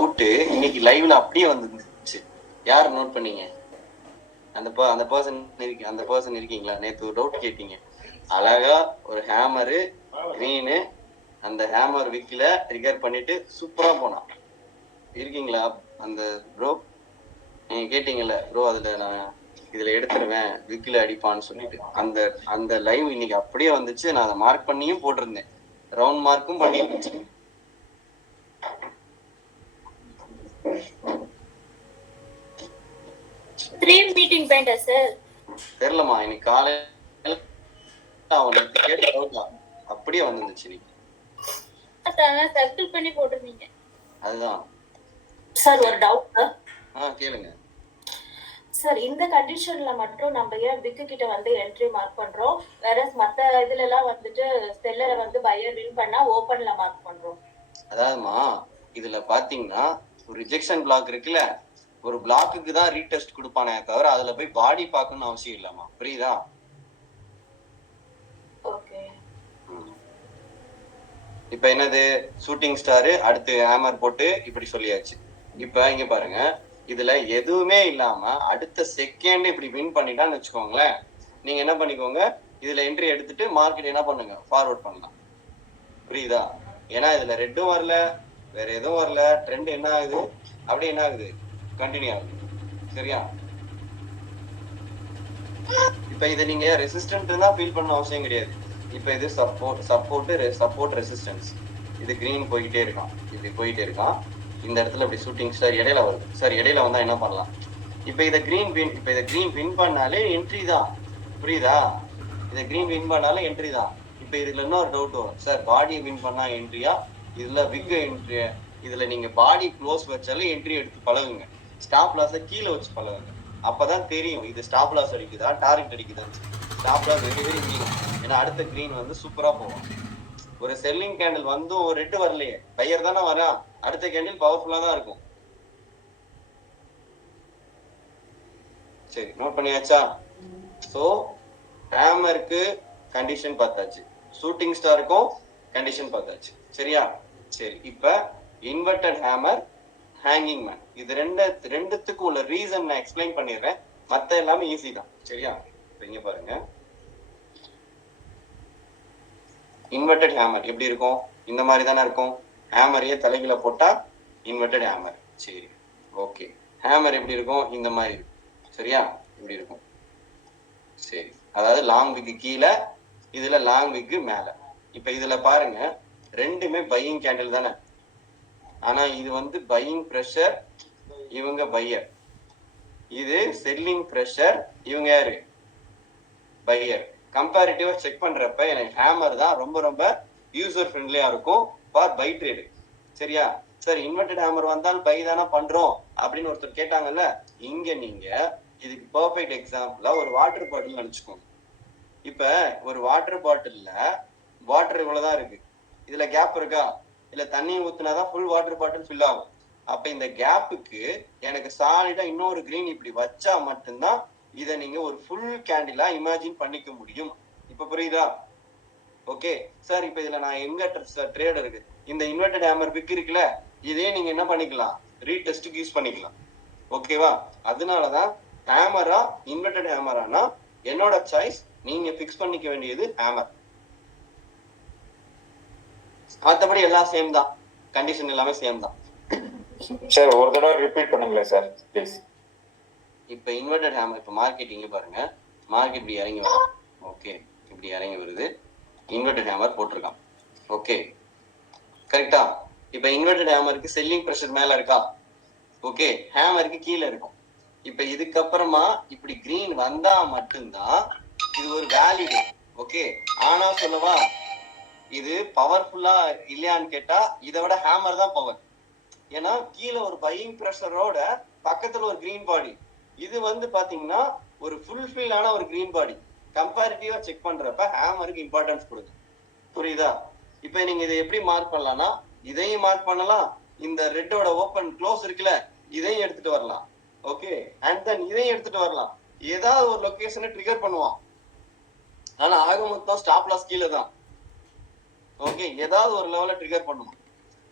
Doubt இன்னைக்கு லைவ்ல அப்படியே வந்துருந்துச்சு. யார் நோட் பண்ணீங்க? அந்த பர்சன் இருக்கீங்களா? நேத்து ஒரு டவுட் கேட்டீங்க. அழகா ஒரு ஹேமரு கிரீனு அந்த ஹேமர் விக்கில ட்ரிகர் பண்ணிட்டு சூப்பரா போனான். இருக்கீங்களா அந்த ப்ரோ? நீங்க கேட்டீங்கல்ல ப்ரோ, அதுல நான் இதுல எடுத்துருவேன் விக்கில அடிப்பான்னு சொல்லிட்டு அந்த அந்த லைவ் இன்னைக்கு அப்படியே வந்துச்சு. நான் அதை மார்க் பண்ணியும் போட்டிருந்தேன், ரவுண்ட் மார்க்கும் பண்ணிருந்துச்சு. மீட்டிங் பாயிண்டா சார்? தெரியலமா, இன்னைக்கு காலையில அவனுக்கு கேட்ட டவுட் அப்படியே வந்துருந்துச்சு இன்னைக்கு. சர்க்கிள் பண்ணி போட்டுருந்தீங்க. அதுதான் சார் ஒரு டவுட். கேளுங்க சார், இந்த கண்டிஷன்ல மட்டும் நம்ம ஏன் விக்கு கிட்ட வந்து என்ட்ரி மார்க் பண்றோம், வேற மத்த இதுல எல்லாம் வந்துட்டு செல்லரை வந்து பையர் வின் பண்ணா ஓபன்ல மார்க் பண்றோம்? அதாவதுமா, இதுல பாத்தீங்கன்னா ஒரு ரிஜெக்ஷன் பிளாக் இருக்குல்ல, ஒரு பிளாக்குக்கு தான் ரீடெஸ்ட் கொடுப்பானே தவிர அதுல போய் பாடி பார்க்கணும்னு அவசியம் இல்லம்மா. புரியுதா? ஓகே. இப்ப என்னது, ஷூட்டிங் ஸ்டாரு அடுத்து ஹேமர் போட்டு இப்படி சொல்லியாச்சு. இப்ப இங்க பாருங்க, இதுல எதுவுமே இல்லாம அடுத்த செகண்ட் இப்படி வின் பண்ணிட்டான்னு வச்சுக்கோங்களேன், நீங்க என்ன பண்ணிக்கோங்க, இதுல என்ட்ரி எடுத்துட்டு மார்க்கெட் என்ன பண்ணுங்க, ஃபார்வர்ட் பண்ணலாம். புரியுதா? ஏன்னா இதுல ரெட்டும் வரல, வேற எதுவும் வரல, ட்ரெண்ட் என்ன ஆகுது, அப்படி என்ன ஆகுது, கண்டினியூ ஆகுது. சரியா? இப்ப இதை நீங்க ரெசிஸ்டன்ட் தான் ஃபீல் பண்ண அவசியம் கிடையாது. இப்ப இது சப்போர்ட் ரெசிஸ்டன்ஸ். இது கிரீன் போய்கிட்டே இருக்கான், இப்படி போயிட்டே இருக்கான். இந்த இடத்துல இப்படி ஷூட்டிங் ஸ்டார் இடையில வருது. சார் இடையில வந்தா என்ன பண்ணலாம்? இப்ப இதை கிரீன் வின் பண்ணாலே என்ட்ரி தான். புரியுதா? இதை கிரீன் வின் பண்ணாலே என்ட்ரி தான். இப்ப இதுல இன்னொரு டவுட் வரும், சார் பாடி வின் பண்ணா என்ட்ரியா, இதுல பிக் என்ட்ரி? இதுல நீங்க பாடி க்ளோஸ் வச்சாலும் என்ட்ரி எடுத்து பழகுங்க, ஸ்டாப் லாஸை கீழே வச்சு பழகுங்க. அப்பதான் தெரியும் இது ஸ்டாப் லாஸ் அடிக்குதா டார்கெட் அடிக்குதான்னு. Stop loss very very meaning. ஏன்னா அடுத்த கிரீன் வந்து சூப்பரா போகும். ஒரு செல்லிங் கேண்டில் வந்து ஒரு ரெட் வரலையே, பையர் தானே வரா, அடுத்த கேண்டில் பவர்ஃபுல்லா தான் இருக்கும். சரி, நோட் பண்ணியாச்சா? சோ ஹேமருக்கு கண்டிஷன் பார்த்தாச்சு, ஷூட்டிங் ஸ்டாருக்கும் கண்டிஷன் பார்த்தாச்சு. சரியா? சரி, இப்ப இன்வெர்டட் ஹேமர், ஹேங்கிங் மேன், இது ரெண்டுத்துக்கு உள்ள ரீசன் நான் எக்ஸ்பிளைன் பண்ணிடுறேன். மத்த எல்லாமே ஈஸி தான். சரியா? இங்க பாருங்க, இன்வெர்டட் ஹேமர் எப்படி இருக்கும், இந்த மாதிரி தானே இருக்கும். ஹேமரையே தலைகீழ போட்டா இன்வெர்டட் ஹேமர். சரி, ஓகே. ஹேமர் எப்படி இருக்கும், இந்த மாதிரி இருக்கும். சரியா? இப்படி இருக்கும். சரி, அதாவது லாங் விக்கு கீழே, இதுல லாங் விக்கு மேல. இப்ப இதுல பாருங்க, ரெண்டுமே பையிங் கேண்டில் தானே. ஆனா இது வந்து பையிங் பிரஷர், இவங்க பையர். இது செல்லிங் பிரஷர், இவங்க யாரு, பையர். கம்பேரிட்டிவா செக் பண்றப்ப எனக்கு ஹேமர் தான் ரொம்ப ரொம்ப யூசர் ஃப்ரெண்ட்லியா இருக்கும் ஃபார் பை ட்ரேடு. சரியா? சார் இன்வெர்டட் ஹேமர் வந்தால் பை தானே பண்றோம் அப்படின்னு ஒருத்தர் கேட்டாங்கல்ல, இங்க நீங்க இதுக்கு பெர்ஃபெக்ட் எக்ஸாம்பிளா ஒரு வாட்டர் பாட்டில் நினைச்சுக்கோங்க. இப்ப ஒரு வாட்டர் பாட்டில்ல வாட்டர் இவ்வளவுதான் இருக்கு, இதுல கேப் இருக்கா, இல்ல தண்ணி ஊத்துனாதான் ஃபுல் வாட்டர் பாட்டில் ஃபில் ஆகும். அப்ப இந்த கேப்புக்கு எனக்கு சாலிடா இன்னொரு கிரீன் இப்படி வச்சா மட்டும்தான் இதை நீங்க ஒரு ஃபுல் கேண்டிலா இமேஜின் பண்ணிக்க முடியும். இப்ப புரியுதா? ஓகே சார், இப்ப இதுல நான் எங்க ட்ரேட் இருக்கு, இந்த இன்வெர்டட் ஹேமர் பிக் இருக்குல்ல, இதே நீங்க என்ன பண்ணிக்கலாம், ரீடெஸ்ட்டுக்கு யூஸ் பண்ணிக்கலாம். ஓகேவா? அதனாலதான் ஹேமரா இன்வெர்டட் ஹேமரானா என்னோட சாய்ஸ், நீங்க பிக்ஸ் பண்ணிக்க வேண்டியது ஹேமர். மற்றபடி எல்லாம் சேம் தான், கண்டிஷன் எல்லாமே சேம் தான். சார் ஒரு தடவை ரிப்பீட் பண்ணுங்களேன் சார் ப்ளீஸ். இப்ப இன்வெர்டட் ஹேமர், இப்ப மார்க்கெட் இங்க பாருங்க, மார்க்கெட் இப்படி இறங்கி வரும். ஓகே, இப்படி இறங்கி வருது, இன்வெர்டட் ஹேமர் போட்டிருக்கான். ஓகே, கரெக்டா? இப்ப இன்வெர்டட் ஹேமருக்கு செல்லிங் பிரஷர் மேல இருக்கா, ஓகே, ஹேமருக்கு கீழே இருக்கும். இப்ப இதுக்கப்புறமா இப்படி கிரீன் வந்தா மட்டும்தான் இது ஒரு வேலிட். ஓகே, ஆனா சொல்லவா, இது பவர்ஃபுல்லா இல்லையான்னு கேட்டா இதை விட ஹேமர் தான் பவர். ஏன்னா கீழே ஒரு பையிங் பிரஷரோட பக்கத்துல ஒரு கிரீன் பாடி, இது வந்து பாத்தீங்கன்னா ஒரு ஃபுல்ஃபில் ஆன ஒரு கிரீன் பாடி. கம்பேரிட்டிவா செக் பண்றப்ப ஹேமருக்கு இம்பார்ட்டன்ஸ் கொடுங்க. புரியுதா? இப்ப நீங்க இதை எப்படி மார்க் பண்ணலாம்னா, இதையும் மார்க் பண்ணலாம், இந்த ரெட்டோட ஓப்பன் க்ளோஸ் இருக்குல்ல, இதையும் எடுத்துட்டு வரலாம். ஓகே, அண்ட் தென் இதையும் எடுத்துட்டு வரலாம். ஏதாவது ஒரு லொகேஷனை ட்ரிகர் பண்ணுவான், ஆனா ஆக மொத்தம் ஸ்டாப் லாஸ் கீழே தான். ஓகே, ஏதாவது ஒரு லெவல ட்ரிகர் பண்ணுவான்.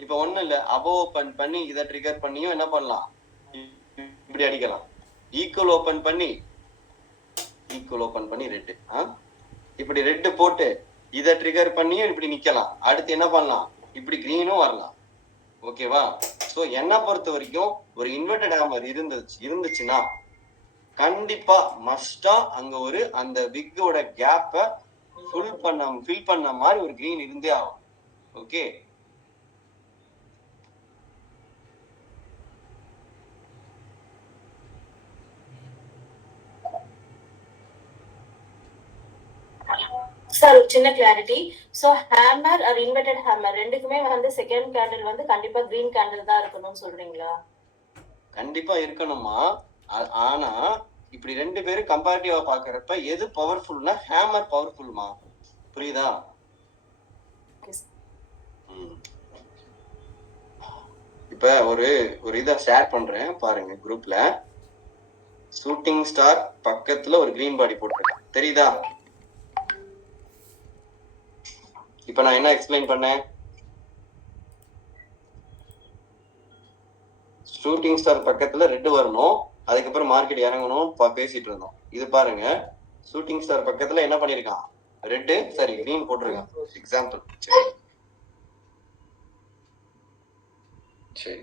இப்ப ஒண்ணும் இல்ல, அபோவ் ஓபன் பண்ணி இதை ட்ரிகர் பண்ணியும் என்ன பண்ணலாம், இப்படி அடிக்கலாம். ஈக்குவல் ஓபன் பண்ணி ரெட், இப்படி ரெட் போட்டு இதை ட்ரிகர் பண்ணியும் இப்படி நிக்கலாம். அடுத்து என்ன பண்ணலாம், இப்படி கிரீனும் வரலாம். ஓகேவா? சோ என்ன பொறுத்த வரைக்கும் ஒரு இன்வெர்டட் ஹேமர் இருந்துச்சுன்னா கண்டிப்பா மஸ்டா அங்க ஒரு அந்த விக்கோட கேப்ப ஃபில் பண்ண மாதிரி ஒரு கிரீன் இருந்தே ஆகும். ஓகே, சார் சின்ன clarity. So hammer or inverted hammer ரெண்டுக்குமே வந்து செகண்ட் கேண்டில் வந்து கண்டிப்பா கிரீன் கேண்டில் தான் இருக்கணும்னு சொல்றீங்களா? கண்டிப்பா இருக்கணுமா. ஆனா இப்படி ரெண்டு பேரும் கம்பேரிட்டிவா பாக்குறப்ப எது பவர்ஃபுல்னா ஹேமர் பவர்ஃபுல்மா. புரியுதா? இப்ப ஒரு இதை ஷேர் பண்றேன் பாருங்க குரூப்ல. ஷூட்டிங் ஸ்டார் பக்கத்துல ஒரு கிரீன் பாடி போட்டிருக்கேன், தெரியுதா? இப்ப நான் என்ன எக்ஸ்பிளைன் பண்ணேன், ஷூட்டிங் ஸ்டார் பக்கத்துல ரெட் வரணும், அதுக்கப்புறம் மார்க்கெட் இறங்கணும் பேசிட்டு இருந்தோம். இது பாருங்க, ஷூட்டிங் ஸ்டார் பக்கத்துல என்ன பண்ணிருக்கான், ரெட் சரி கிரீன் போட்டிருக்கான் எக்ஸாம்பிள். சரி,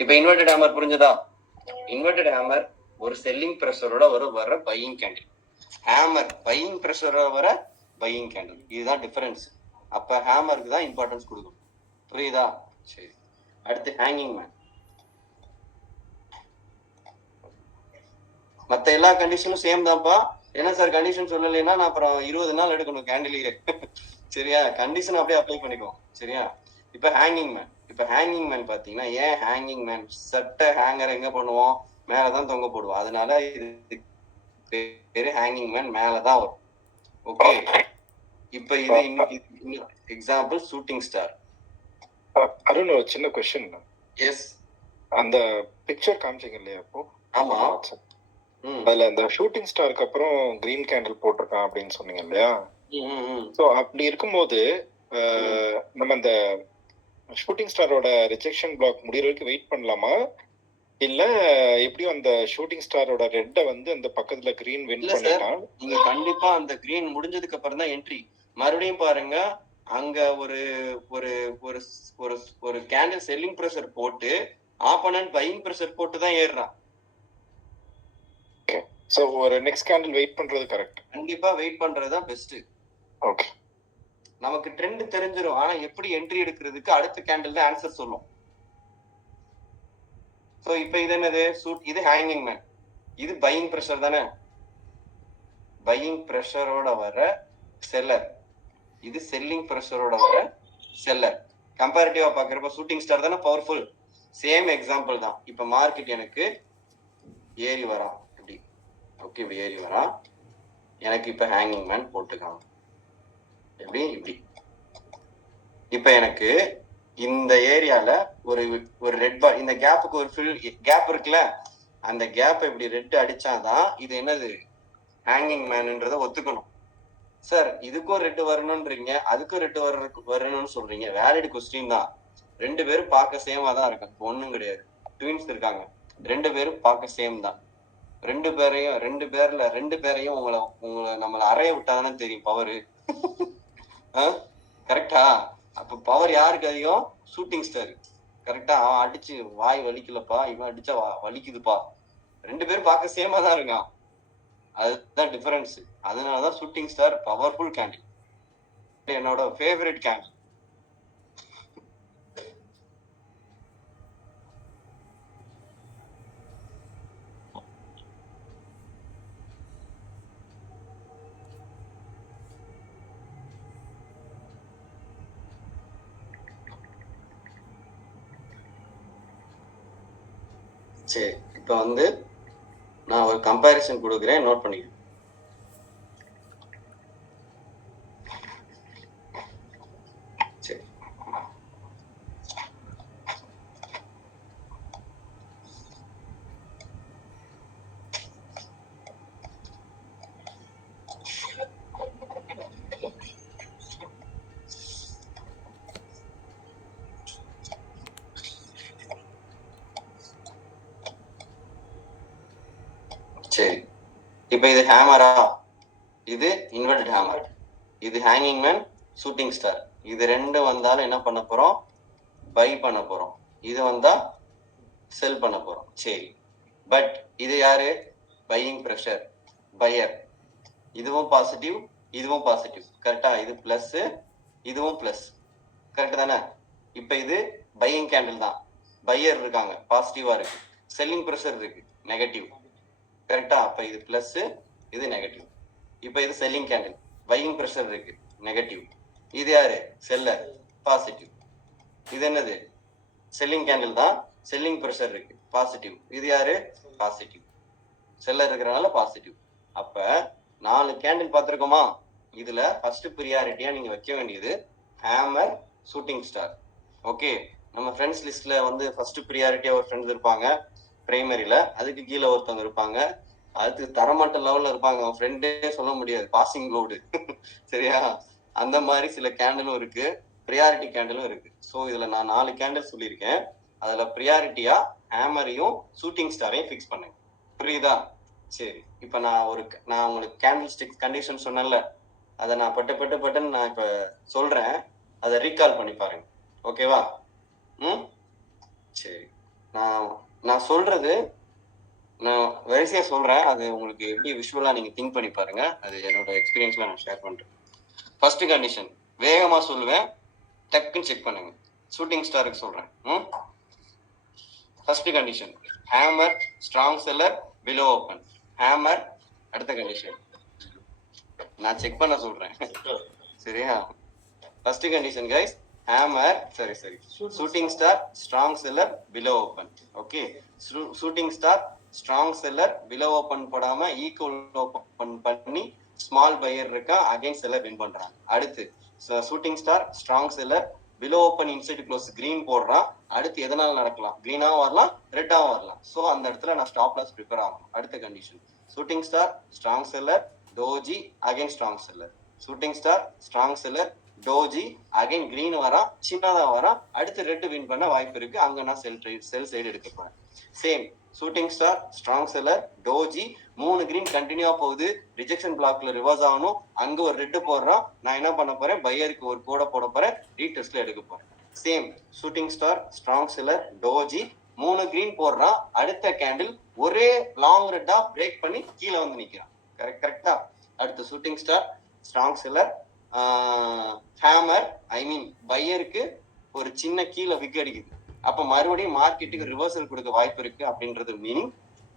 இப்ப இன்வெர்டட் ஹேமர் புரிஞ்சதா? இன்வெர்டட் ஹேமர் ஒரு செல்லிங் பிரஷரோட வர பையிங் கேண்டில், ஹேமர் பையிங் பிரஷரோட வர பையிங் கேண்டில். இதுதான் டிஃபரன்ஸ். அப்ப ஹேமருக்கு தான் இம்பார்ட்டன்ஸ் கொடுக்கணும். புரியுதா? சரி, அடுத்து ஹேங்கிங் மேன். மத்த எல்லா கண்டிஷனும் சேம் தான்ப்பா. என்ன சார் கண்டிஷன் சொல்லலைன்னா நான் அப்புறம் 20 நாள் எடுக்கணும் கேண்டிலே. சரியா? கண்டிஷன் அப்படியே அப்ளை பண்ணிக்குவோம். சரியா? இப்ப ஹேங்கிங் மேன் பாத்தீங்கன்னா, ஏன் ஹேங்கிங் மேன் சட்டை ஹேங்கர் எங்க பண்ணுவோம், மேலதான் தொங்க போடுவோம். அதனால இது பேரு ஹேங்கிங் மேன், மேலதான் வரும். ஓகே, இப்ப இது எக்ஸாம்பிள் ஷூட்டிங் ஸ்டார். அருண், ஒரு சின்ன கொஸ்டின். எஸ், அந்த பிக்சர் காமிச்சிங்க இல்லையா இப்போ? ஆமா, அதுல அந்த ஷூட்டிங் ஸ்டாருக்கு அப்புறம் கிரீன் கேண்டில் போட்டிருக்கான் அப்படின்னு சொன்னீங்க இல்லையா? சோ அப்படி இருக்கும்போது நம்ம அந்த ஷூட்டிங் ஸ்டாரோட ரிஜெக்ஷன் பிளாக் முடியற வரைக்கும் வெயிட் பண்ணலாமா, இல்ல எப்படியும் அந்த ஷூட்டிங் ஸ்டாரோட ரெட்டை வந்து அந்த பக்கத்துல கிரீன் வின் பண்ணிட்டா? நீங்க கண்டிப்பா அந்த கிரீன் முடிஞ்சதுக்கு அப்புறம் தான் என்ட்ரி. மறுபடியும் பாருங்க, அங்க ஒரு ஒரு ஒரு ஒரு ஒரு கேண்டில் செல்லிங் பிரஷர் போட்டு ஆப்போனன்ட் பையிங் பிரஷர் போட்டு தான் ஏறுறான். சோ ஒரு நெக்ஸ்ட் கேண்டில் வெயிட் பண்றது கரெக்ட்? கண்டிப்பா வெயிட் பண்றது தான் பெஸ்ட். ஓகே, நமக்கு ட்ரெண்ட் தெரிஞ்சிரும். ஆனா எப்படி என்ட்ரி எடுக்கிறதுக்கு அடுத்த கேண்டில் தான் ஆன்சர் சொல்லும். சோ இப்போ இது என்னது, இது ஹேங்கிங் மேன், இது பையிங் பிரஷர் தானே, பையிங் பிரஷரோட வர செல்லர், இது செல்லிங் பிரஷரோட வர செல்லர். கம்பேரிட்டிவா பாக்குறப்ப ஷூட்டிங் ஸ்டார் தானே பவர்ஃபுல். சேம் எக்ஸாம்பிள் தான். இப்ப மார்க்கெட் எனக்கு ஏறி வரா, இப்படி ஓகே, இப்படி ஏறி வரா, எனக்கு இப்ப ஹேங்கிங் மேன் போட்டுக்காங்க எப்படி இப்படி. இப்ப எனக்கு இந்த ஏரியால ஒரு ரெட் பார், இந்த கேப்புக்கு ஒரு கேப் இருக்குல்ல, அந்த கேப் இப்படி ரெட் அடிச்சாதான் இது என்னது ஹேங்கிங் மேன்ன்றத ஒத்துக்கணும். சார் இதுக்கும் ரெட் வரணும்ன்றீங்க, அதுக்கும் ரெட் வரணும்னு சொல்றீங்க, வேலிட் கொஸ்டின் தான். ரெண்டு பேரும் பார்க்க சேமா தான் இருக்காங்க, ஒண்ணும் கிடையாது. ட்வின்ஸ் இருக்காங்க, ரெண்டு பேரும் பார்க்க சேம் தான். ரெண்டு பேரையும் உங்களை நம்மள அறைய விட்டாதானே தெரியும் பவரு. கரெக்டா? அப்ப பவர் யாருக்கு அதிகம்? Shooting star. கரெக்டா? அவன் அடிச்சு வாய் வலிக்கலப்பா, இவன் அடிச்சா வலிக்குதுப்பா. ரெண்டு பேரும் பார்க்க சேமா தான் இருக்கான், அதுதான் டிஃபரன்ஸ். அதனாலதான் ஷூட்டிங் ஸ்டார் பவர்ஃபுல் கேண்டில், என்னோட ஃபேவரட் கேண்டில். சரி, இப்ப வந்து நான் ஒரு கம்பேரிசன் கொடுக்குறேன், நோட் பண்ணிக்க. சரி, சரி, இப்போ இது ஹேமரா, இது இன்வெர்டட் ஹேமர், இது ஹேங்கிங் மேன், ஷூட்டிங் ஸ்டார். இது ரெண்டு வந்தாலும் என்ன பண்ண போறோம்? பை பண்ண போறோம். இது வந்தா செல் பண்ண போறோம். சரி, பட் இது யாரு? Buying pressure, buyer. இதுவும் பாசிட்டிவ், இதுவும் பாசிட்டிவ். கரெக்டா? இது பிளஸ், இதுவும் பிளஸ். கரெக்ட் தானே? இப்ப இது பையிங் கேண்டில் தான். பையர் இருக்காங்க, பாசிட்டிவா இருக்கு. செல்லிங் ப்ரெஷர் இருக்கு, நெகட்டிவ். கரெக்டா? அப்ப இது பிளஸ், இது நெகட்டிவ். இப்ப இது செல்லிங் கேண்டில், பையிங் ப்ரெஷர் இருக்கு, நெகட்டிவ். இது யாரு? Seller, positive. இது என்னது? செல்லிங் கேண்டில் தான், செல்லிங் ப்ரெஷர் இருக்கு, பாசிட்டிவ். இது யாரு? பாசிட்டிவ். செல்லர் இருக்கிறனால பாசிட்டிவ். அப்ப 4 கேண்டில் பார்த்திருக்கோமா? இதுல ஃபர்ஸ்ட் ப்ரியாரிட்டியா நீங்க வைக்க வேண்டியது ஹேமர், ஷூட்டிங் ஸ்டார். ஓகே, நம்ம ஃப்ரெண்ட்ஸ் லிஸ்ட்ல வந்து ஃபர்ஸ்ட் ப்ரியாரிட்டியா ஒரு ஃப்ரெண்ட்ஸ் இருப்பாங்க பிரைமரியில, அதுக்கு கீழே ஒருத்தவங்க இருப்பாங்க, அதுக்கு தரமட்ட லெவல்ல இருப்பாங்க, அவன் ஃப்ரெண்டே சொல்ல முடியாது, பாசிங் லோடு. சரியா? அந்த மாதிரி சில கேண்டிலும் இருக்கு, ப்ரியாரிட்டி கேண்டிலும் இருக்கு. ஸோ இதுல நான் 4 கேண்டில் சொல்லியிருக்கேன். அதுல ப்ரியாரிட்டியா ஹேமரையும் ஷூட்டிங் ஸ்டாரையும் ஃபிக்ஸ் பண்ணுங்க. புரியுதா? சரி, இப்ப நான் உங்களுக்கு கேண்டில் ஸ்டிக் கண்டிஷன் சொன்னேன்ல, அதை நான் பட்டுன்னு நான் இப்ப சொல்றேன், அதை ரீகால் பண்ணி பாருங்க. ஓகேவா? சரி, நான் சொல்றது நான் வரிசையா சொல்றேன், அது உங்களுக்கு எப்படி விஷுவலா நீங்க திங்க் பண்ணி பாருங்க. அது என்னோட எக்ஸ்பீரியன்ஸ்ல நான் ஷேர் பண்றேன். ஃபர்ஸ்ட் கண்டிஷன் வேகமா சொல்லுவேன், டக்குன்னு செக் பண்ணுங்க. ஷூட்டிங் ஸ்டாருக்கு சொல்றேன். First condition hammer, strong seller, below open. Hammer. அடுத்த கண்டிஷன் நான் செக் பண்ண சொல்றேன். சரியா? ஃபர்ஸ்ட் கண்டிஷன் கைஸ், ஹேமர், சரி shooting star, strong seller, below open. Okay, shooting star, strong seller, below open போடாம ஈக்குவல் ஓபன் பண்ணி ஸ்மால் பையர் இருக்கா, again seller win பண்றாங்க. அடுத்து shooting star, strong seller, below open inside close green போடுறான். அடுத்து எதனால நடக்கலாம்? கிரீனாவும் வரலாம், ரெட்டாவும் வரலாம். ஸோ அந்த இடத்துல நான் ஸ்டாப் லாஸ் ப்ரிப்பேர் ஆகணும். அடுத்த condition shooting star, strong seller, doji, again strong seller. Shooting star, strong seller, doji, again green வரா, சின்னதா வரா, அடுத்து ரெட் வின் பண்ண வாய்ப்பு இருக்கு. அங்க நான் செல் சைடு எடுக்க போறேன். Same shooting star, strong seller, doji, 3 green கண்டினியூவா போகுது, ரிஜெக்ஷன் பிளாக்ல ரிவர்ஸ் ஆகணும், அங்க ஒரு ரெட் போடுறான், நான் என்ன பண்ண போறேன்? பையருக்கு ஒரு கோட போட போறேன், ரீடெஸ்ட்ல எடுக்க போறேன். Same shooting star, strong seller, doji, 3 green போடுறான், அடுத்த கேண்டில் ஒரே லாங் ரெட்டா பிரேக் பண்ணி கீழே வந்து நிக்கிறான். கரெக்டா? அடுத்து shooting star, strong seller, hammer, பையருக்கு ஒரு சின்ன கீழே விக் அடிக்குது, அப்ப மறுபடியும் மார்க்கெட்டுக்கு ரிவர்சல் கொடுக்க வாய்ப்பு இருக்கு அப்படின்றது மீனிங்.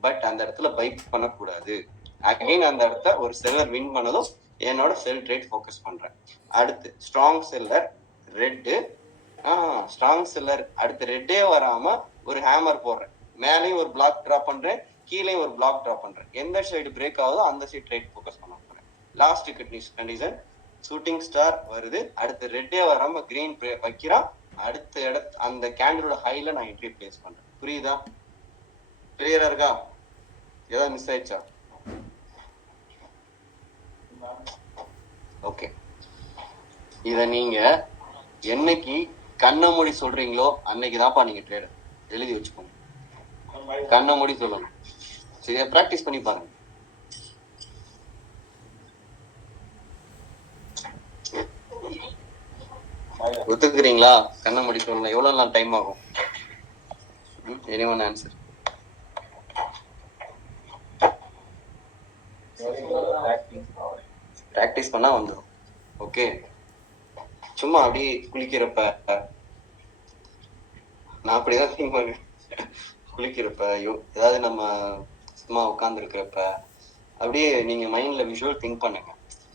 பட் அந்த இடத்துல பை பண்ணக்கூடாது. அகைன் அந்த இடத்த ஒரு செல்லர் வின் பண்ணதும் என்னோட செல் ட்ரேட் ஃபோக்கஸ் பண்றேன். அடுத்து strong seller, red, strong seller, அடுத்து ரெட்டே வராம ஒரு ஹேமர் போடுறேன், மேலேயும் ஒரு பிளாக் டிராப் பண்றேன், கீழே ஒரு பிளாக் டிராப் பண்றேன். எந்த சைடு பிரேக் ஆகுதோ அந்த சைடு ட்ரேட் ஃபோக்கஸ் பண்ண போறேன். லாஸ்ட் கண்டிஷன் ஷூட்டிங் ஸ்டார் வருது, அடுத்து ரெட்டே வராம கிரீன் வைக்கிறான், அடுத்த இடத்து அந்த கேண்டிலோட ஹைல நான் என்ட்ரி பிளேஸ் பண்றேன். புரியுதா? கிளியரா இருக்கா? ஏதாவது மிஸ் ஆயிடுச்சா? ஓகே, இத நீங்க என்னைக்கு கண்ண மூடி சொல்றீங்களோ அன்னைக்கு தான்ப்பா நீங்க ட்ரேடர். எழுதி வச்சுக்கோங்க, கண்ண மூடி சொல்லணும். சரியா? பிராக்டிஸ் பண்ணி பாருங்க. ஒத்துக்குறீங்களா? கண்ண மூடி சொல்லணும். எவ்வளவு நாள் டைம் ஆகும்? Anyone answer? பிராக்டிஸ் பண்ணா வந்துடும். ஓகே, சும்மா அப்படியே குளிக்கிறப்ப நான் அப்படிதான் திங்க் பண்ணுவேன். குளிக்கிறப்ப ஏதாவது நம்ம சும்மா உட்கார்ந்து இருக்கிறப்ப அப்படியே நீங்க மைண்ட்ல விஷுவல் திங்க் பண்ணுங்க.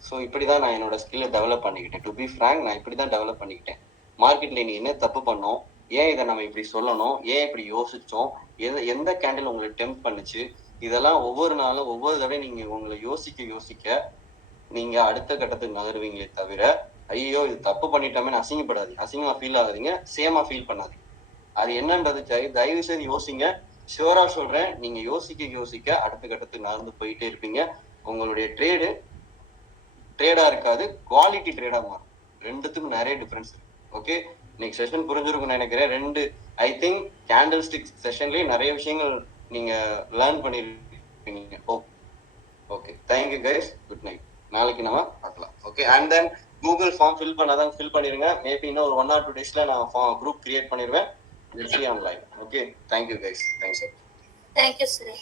ஸோ இப்படிதான் நான் என்னோட ஸ்கில்லை டெவலப் பண்ணிக்கிட்டேன். டு பி ஃப்ராங்க், நான் இப்படிதான் டெவலப் பண்ணிக்கிட்டேன். மார்க்கெட்ல நீ என்ன தப்பு பண்ணோம், ஏன் இதை நம்ம இப்படி சொல்லணும், ஏன் இப்படி யோசிச்சோம், எந்த கேண்டில் உங்களை டெம்ப் பண்ணுச்சு, இதெல்லாம் ஒவ்வொரு நாளும் ஒவ்வொரு தடவை நீங்க உங்களை யோசிக்க நீங்க அடுத்த கட்டத்துக்கு நகருவீங்களே தவிர, ஐயோ இது தப்பு பண்ணிட்டோமே அசிங்கப்படாதீங்க, அசிங்கமா ஃபீல் ஆகாதீங்க, சேமா ஃபீல் பண்ணாதீங்க. அது என்னன்றது தயவு செய்து யோசிங்க. ஷுவரா சொல்றேன், நீங்க யோசிக்க அடுத்த கட்டத்துக்கு நகர்ந்து போயிட்டே இருப்பீங்க. உங்களுடைய ட்ரேடா இருக்காது, குவாலிட்டி ட்ரேடா மாறும். ரெண்டுத்துக்கும் நிறைய டிஃபரன்ஸ் இருக்கு. ஓகே, இன்னைக்கு செஷன் புரிஞ்சிருக்கும்னு நினைக்கிறேன். ஐ திங்க் கேண்டில் ஸ்டிக் செஷன்லயே நிறைய விஷயங்கள் நீங்க லேர்ன் பண்ணிருக்கீங்க. Okay thank you guys, good night. நாளைக்கு நம்ம பார்க்கலாம். Okay, and then Google form fill பண்ணாதான் ஃபில் பண்ணிருங்க. மேபி இன்னும் ஒரு 1 or 2 daysல நான் குரூப் கிரியேட் பண்ணிடுவேன். Online. Okay, thank you guys, thanks. Thank you sir.